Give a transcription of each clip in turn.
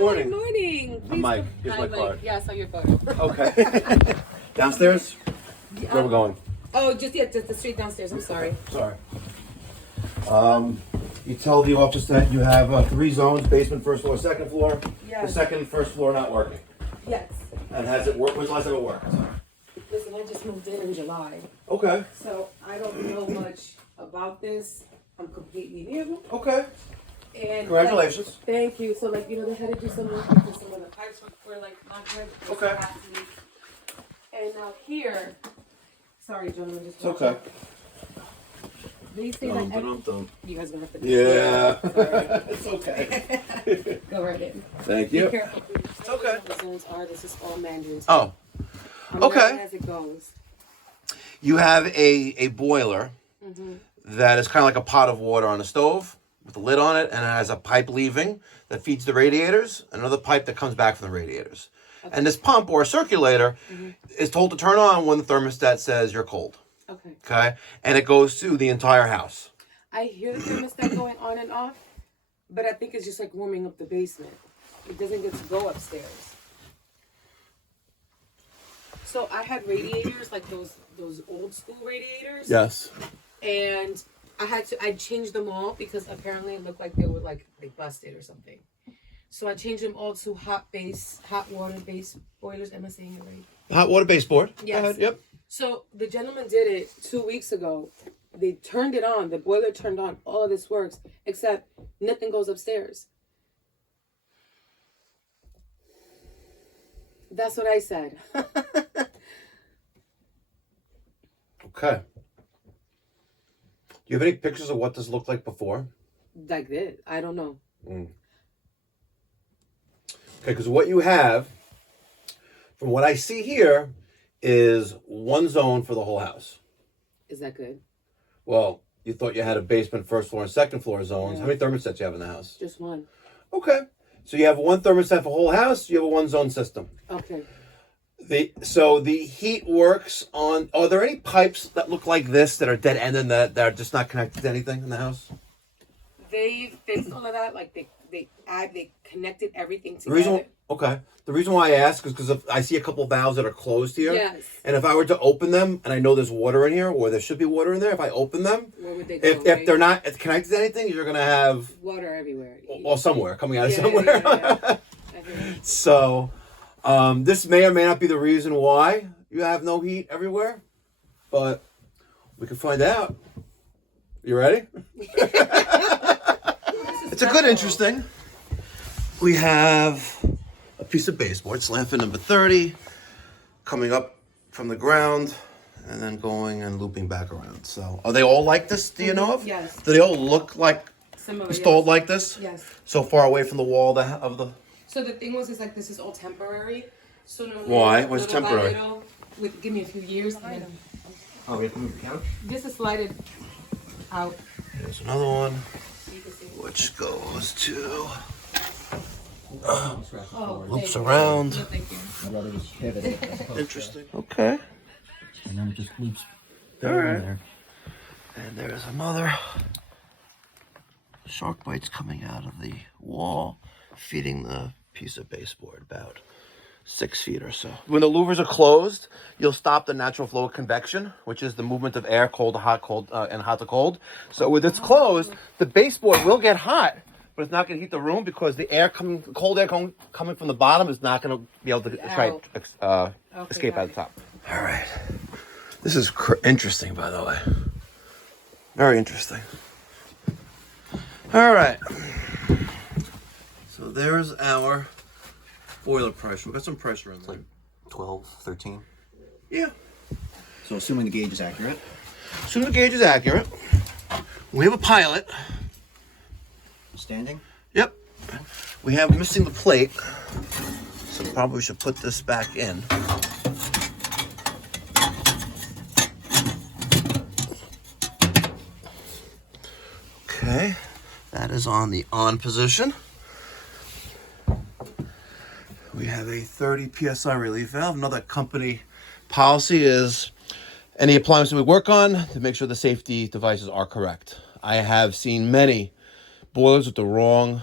morning. Good morning. I'm Mike. Here's my card. Yeah, I saw your photo. Okay. Downstairs? Where we going? Oh, just the street downstairs. I'm sorry. Sorry. You tell the office that you have 3 zones: basement, first floor, second floor. Yes. The second and first floor not working. Yes. And has it worked? When's the last time it worked? Listen, I just moved in July, Okay. so I don't know much about this. I'm completely new. Okay. And Congratulations. Like, thank you. So, they had to do some work because some of the pipes were not good. Okay. And now here, sorry, John, I'm just. It's okay. They say that you guys are gonna have to. Yeah. Sorry. It's okay. Go right in. Thank you. Be careful. It's okay. This is all Mandarin. Oh. Okay. As it goes. You have a boiler that is kind of like a pot of water on a stove with a lid on it, and it has a pipe leaving that feeds the radiators, another pipe that comes back from the radiators. Okay. And this pump or circulator is told to turn on when the thermostat says you're cold. Okay. Okay? And it goes to the entire house. I hear the thermostat going on and off, but I think it's just like warming up the basement. It doesn't get to go upstairs. So I had radiators, like those old school radiators. Yes. And I changed them all because apparently it looked like they busted or something. So I changed them all to hot water based boilers. Am I saying it right? Hot water baseboard. Yes. Go ahead. Yep. So the gentleman did it 2 weeks ago. They turned it on. The boiler turned on. All of this works, except nothing goes upstairs. That's what I said. Okay. Do you have any pictures of what this looked like before? Like this? I don't know. Okay, because what you have, from what I see here, is one zone for the whole house. Is that good? Well, you thought you had a basement, first floor, and second floor zones. Yeah. How many thermostats do you have in the house? Just one. Okay. So you have one thermostat for the whole house, you have a one zone system. Okay. So the heat works on, are there any pipes that look like this that are dead ended that are just not connected to anything in the house? They fixed all of that. Like they connected everything together. The reason why I ask is because I see a couple valves that are closed here. Yes. And if I were to open them, and I know there's water in here, or there should be water in there, if I open them, where would they go, if they're not connected to anything, you're going to have water everywhere. Or somewhere, coming out of somewhere. Yeah. So, this may or may not be the reason why you have no heat everywhere, but we can find out. You ready? It's a good interesting. We have a piece of baseboard, slam fit number 30, coming up from the ground and then going and looping back around. So, are they all like this? Do you know of? Yes. Do they all look like Similar, installed like this? Yes. So far away from the wall of the. So the thing was, this is all temporary. So Why? What's temporary? Give me a few years. Oh, we have to move the couch? This is slided out. There's another one, which goes to. Loops around. No, thank you. My brother was pivoting. Interesting. Okay. And then it just loops All right. there. And there's another. Shark bites coming out of the wall, feeding the piece of baseboard about 6 feet or so. When the louvers are closed, you'll stop the natural flow of convection, which is the movement of air, cold to hot, and hot to cold. So when it's closed, the baseboard will get hot, but it's not going to heat the room because the cold air coming from the bottom is not going to be able to escape out the top. All right. This is interesting, by the way. Very interesting. All right. So there's our boiler pressure. We've got some pressure in there. Like 12, 13. Yeah. So assuming the gauge is accurate. Assuming the gauge is accurate. We have a pilot. Standing. Yep. We have missing the plate. So probably we should put this back in. Okay. That is on the on position. We have a 30 PSI relief valve. Another company policy is any appliance that we work on to make sure the safety devices are correct. I have seen many boilers with the wrong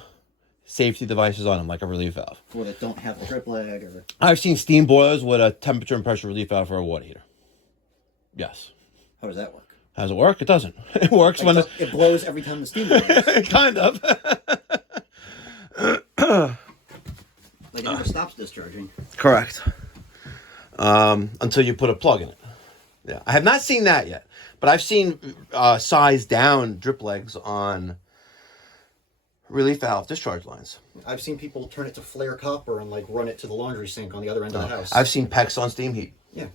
safety devices on them, like a relief valve. For that don't have the drip leg or. I've seen steam boilers with a temperature and pressure relief valve for a water heater. Yes. How does that work? How does it work? It doesn't. It works Like, when it blows every time the steam blows. kind of. Like it never stops discharging. Correct. Until you put a plug in it. Yeah, I have not seen that yet, but I've seen sized down drip legs on relief valve discharge lines. I've seen people turn it to flare copper and like run it to the laundry sink on the other end of the house. I've seen PEX on steam heat. Yeah.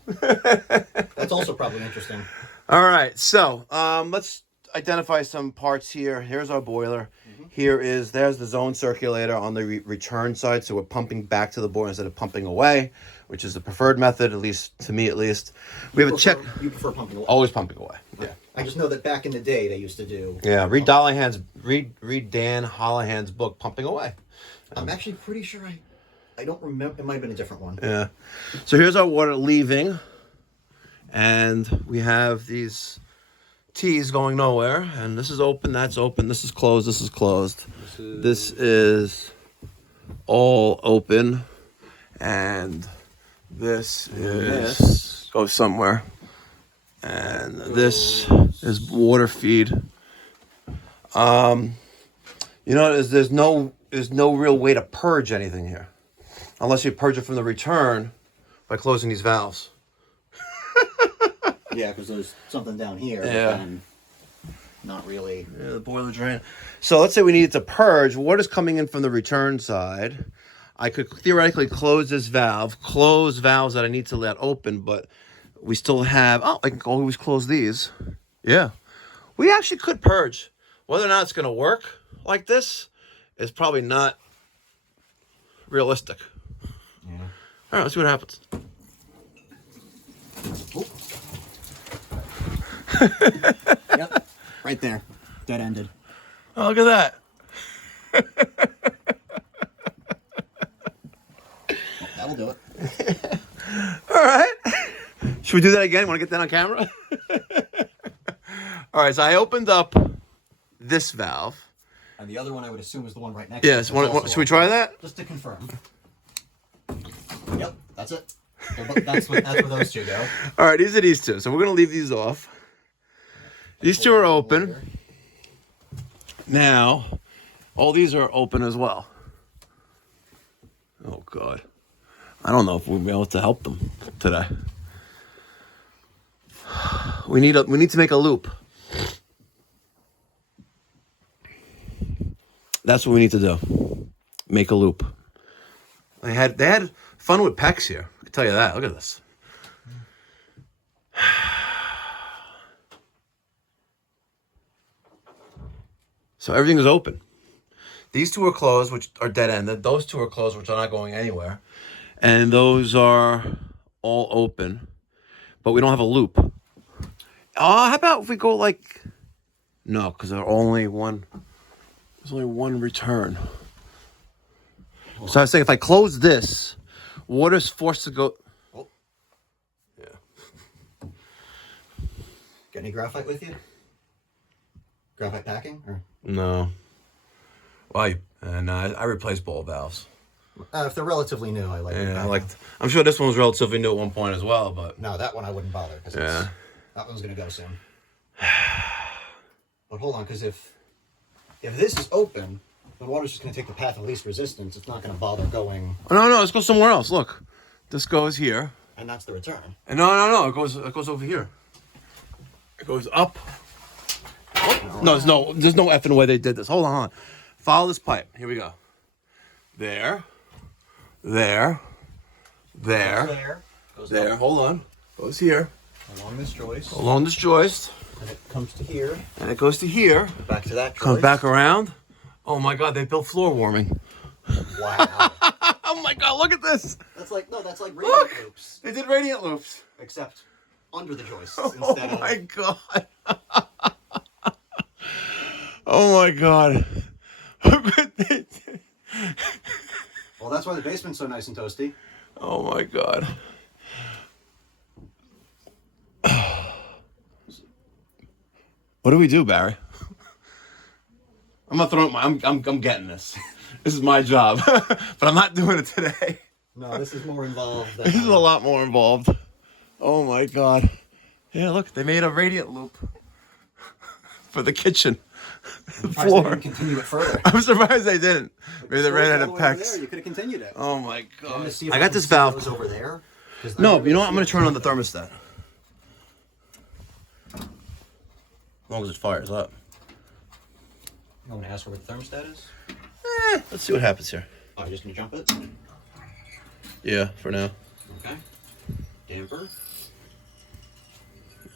That's also probably interesting. All right, so let's identify some parts here. Here's our boiler. There's the zone circulator on the return side, so we're pumping back to the boiler instead of pumping away, which is the preferred method, at least to me at least. We have a check. You prefer pumping away? Always pumping away. Yeah. I just know that back in the day they used to do. Yeah, read Dan Hollahan's book, Pumping Away. I'm actually pretty sure I don't remember. It might have been a different one. Yeah. So here's our water leaving, and we have these T's going nowhere, and this is open, that's open, this is closed, this is closed. This is all open, and this goes somewhere. And this is water feed. You know, there's no real way to purge anything here, unless you purge it from the return by closing these valves. Yeah, because there's something down here. Yeah. And not really. Yeah, the boiler drain. So let's say we needed to purge. Water's coming in from the return side. I could theoretically close this valve, close valves that I need to let open, but we still have, I can always close these. Yeah. We actually could purge. Whether or not it's going to work like this is probably not realistic. Yeah. All right, let's see what happens. Oh. Yep. Right there. Dead ended. Oh, look at that. That'll do it. All right. Should we do that again? Want to get that on camera? All right, so I opened up this valve. And the other one I would assume is the one right next Yes, to it. should we try that? Just to confirm. Yep, that's it. That's where those two go. All right, these are these two. So we're going to leave these off. These two are open. Now, all these are open as well. Oh, God. I don't know if we'll be able to help them today. We need to make a loop. That's what we need to do. Make a loop. They had fun with PEX here. I can tell you that. Look at this. So everything is open. These two are closed, which are dead-ended. Those two are closed, which are not going anywhere. And those are all open. But we don't have a loop. How about if we go like... No, because there's only one return. So I was saying if I close this, water's forced to go... Oh. Yeah. Got any graphite with you? Graphite packing? Or? No. Why? I replaced ball valves. If they're relatively new, I like. Yeah, I'm sure this one was relatively new at one point as well, but No, that one I wouldn't bother because that one's gonna go soon. But hold on, because if this is open, the water's just gonna take the path of least resistance. It's not gonna bother going. Oh, no, let's go somewhere else. Look, this goes here, And that's the return. and no, it goes over here. It goes up. Oh, no, there's no effing way they did this. Hold on. Follow this pipe. Here we go. There. There. Goes There. up Hold on. Goes here. along this joist. Along this joist. And it comes to here. And it goes to here. Back to that joist. Comes back around. Oh my God, they built floor warming. Wow. Oh my God, look at this. that's like radiant Look. loops. They did radiant loops. Except under the joists Oh instead of. my God. Oh my God. Well, that's why the basement's so nice and toasty. Oh my God. What do we do, Barry? I'm not throwing I'm getting this. This is my job, but I'm not doing it today. No, this is more involved. This is a lot more involved. Oh my God. Yeah, look, they made a radiant loop for the kitchen floor. They didn't continue it further. I'm surprised they didn't. Maybe they ran out All of the way over pecs. there, you could have continued it. Oh my God. I'm gonna see if I can got this see valve. those over there. No, you know what? I'm going to turn on the thermostat. As long as it fires up. I'm gonna ask her what the thermostat is. Let's see what happens here. Oh, you're just gonna jump it? Yeah, for now. Okay. Damper.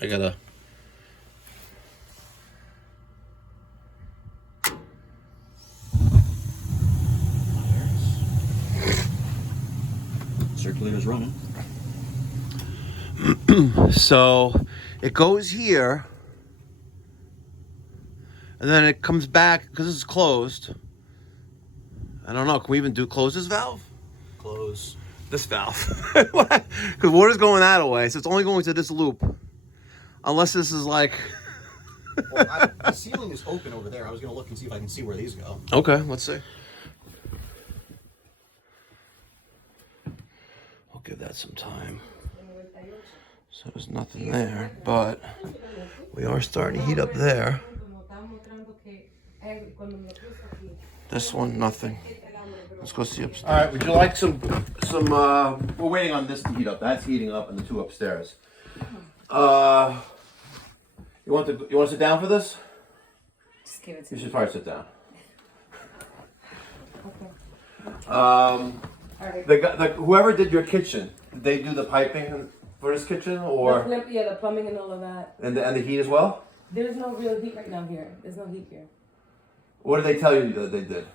I gotta. Circulator's running. So it goes here, and then it comes back because this is closed. I don't know. Can we even close this valve? Close. This valve, because water's going that way, so it's only going to this loop, unless this is like. Well, the ceiling is open over there. I was gonna look and see if I can see where these go. Okay, let's see. I'll give that some time. So there's nothing there, but we are starting to heat up there. This one, nothing. Let's go see upstairs. All right, would you like some, we're waiting on this to heat up. That's heating up and the two upstairs. You want to sit down for this? Just give it to You me. should probably sit down. Okay. Whoever did your kitchen, did they do the piping for this kitchen, or The plumbing and all of that. and the heat as well? There's no real heat right now here. There's no heat here. What did they tell you that they did?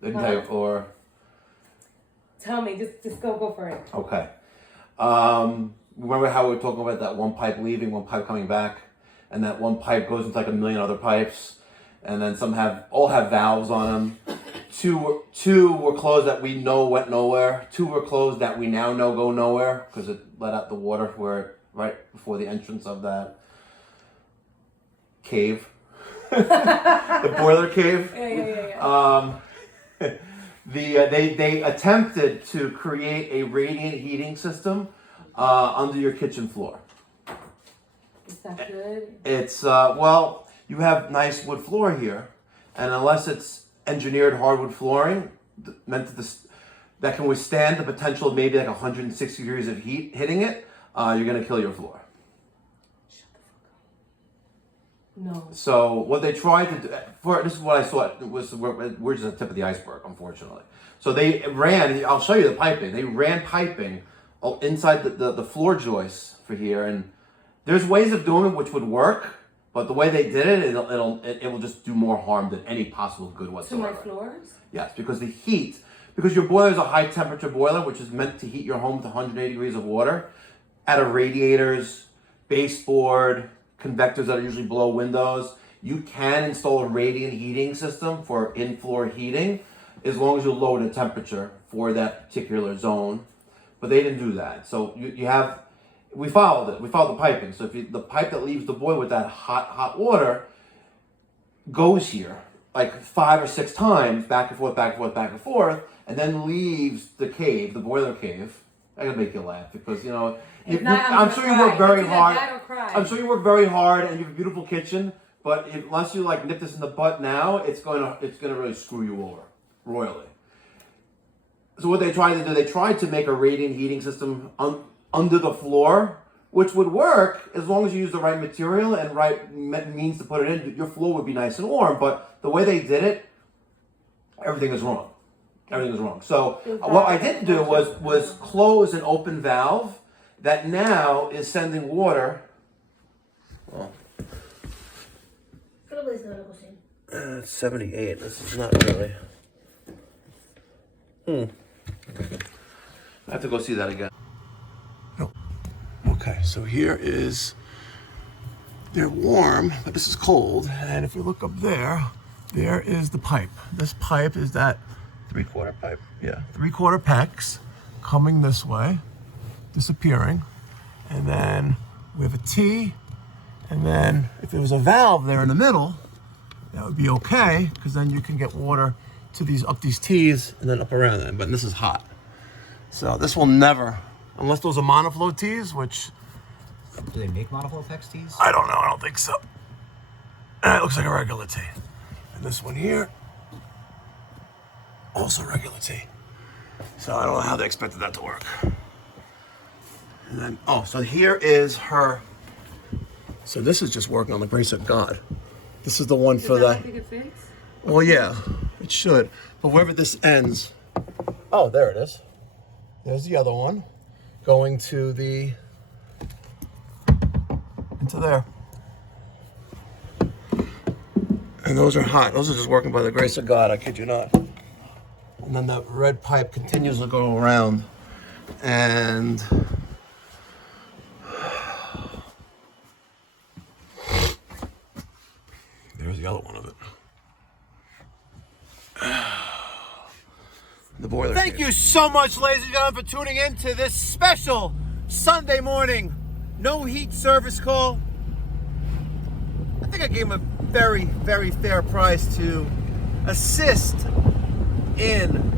They didn't tell you, or Tell me, just go for it. okay. Remember how we were talking about that one pipe leaving, one pipe coming back, and that one pipe goes into like a million other pipes, and then some all have valves on them. Two were closed that we know went nowhere. Two were closed that we now know go nowhere because it let out the water right before the entrance of that cave, the boiler cave. Yeah. They attempted to create a radiant heating system under your kitchen floor. Is that good? It's well, you have nice wood floor here, and unless it's engineered hardwood flooring meant that can withstand the potential of maybe like 160 degrees of heat hitting it, you're gonna kill your floor. No. So what they tried to do, this is what I saw, we're just at the tip of the iceberg, unfortunately. So they ran, I'll show you the piping, they ran piping inside the floor joists for here, and there's ways of doing it which would work, but the way they did it, it will just do more harm than any possible good To whatsoever. my floors? Yes, because because your boiler is a high temperature boiler, which is meant to heat your home to 180 degrees of water, out of radiators, baseboard, convectors that usually blow windows. You can install a radiant heating system for in-floor heating as long as you lower the temperature for that particular zone. But they didn't do that. So we followed it. We followed the piping. So the pipe that leaves the boiler with that hot water goes here like 5 or 6 times, back and forth, back and forth, back and forth, and then leaves the cave, the boiler cave. I gotta make you laugh because I'm sure you work very hard. I'm sure you work very hard, and you have a beautiful kitchen. But unless you like nip this in the butt now, it's gonna really screw you over royally. So what they tried to do, they tried to make a radiant heating system under the floor, which would work as long as you use the right material and right means to put it in. Your floor would be nice and warm. But the way they did it, everything is wrong. Everything is wrong. So what I did do was close an open valve that now is sending water. Well, it's 78. This is not really. I have to go see that again. Oh. Okay, so here is. They're warm, but this is cold. And if you look up there, there is the pipe. This pipe is that 3/4 pipe. Yeah, 3/4 PEX coming this way, disappearing. And then we have a T. And then if there was a valve there in the middle, that would be okay, because then you can get water to these up these tees and then up around them. But this is hot. So this will never, unless those are monoflow tees, which Do they make monoflow PEX tees? I don't know. I don't think so. It looks like a regular tee. And this one here, also regular tee. So I don't know how they expected that to work. And then, oh, so here is her. So this is just working on the grace of God. This is the one for the. Think it fits? Well, yeah, it should. But wherever this ends. Oh, there it is. There's the other one. Going to the. Into there. And those are hot. Those are just working by the grace of God, I kid you not. And then that red pipe continues to go around. And there's the other one of it. The boiler. Thank you so much, ladies and gentlemen, for tuning in to this special Sunday morning no heat service call. I think I gave him a very, very fair price to assist in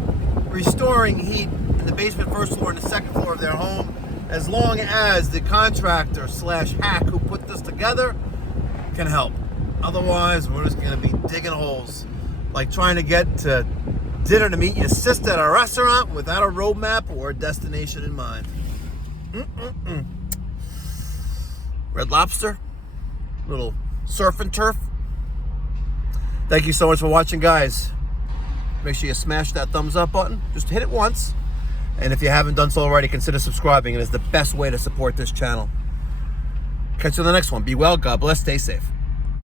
restoring heat in the basement, first floor, and the second floor of their home, as long as the contractor slash hack who put this together can help. Otherwise, we're just gonna be digging holes, like trying to get to dinner to meet your sister at a restaurant without a roadmap or a destination in mind. Red Lobster, little surf and turf. Thank you so much for watching, guys. Make sure you smash that thumbs up button. Just hit it once. And if you haven't done so already, consider subscribing. It is the best way to support this channel. Catch you on the next one. Be well, God bless, stay safe.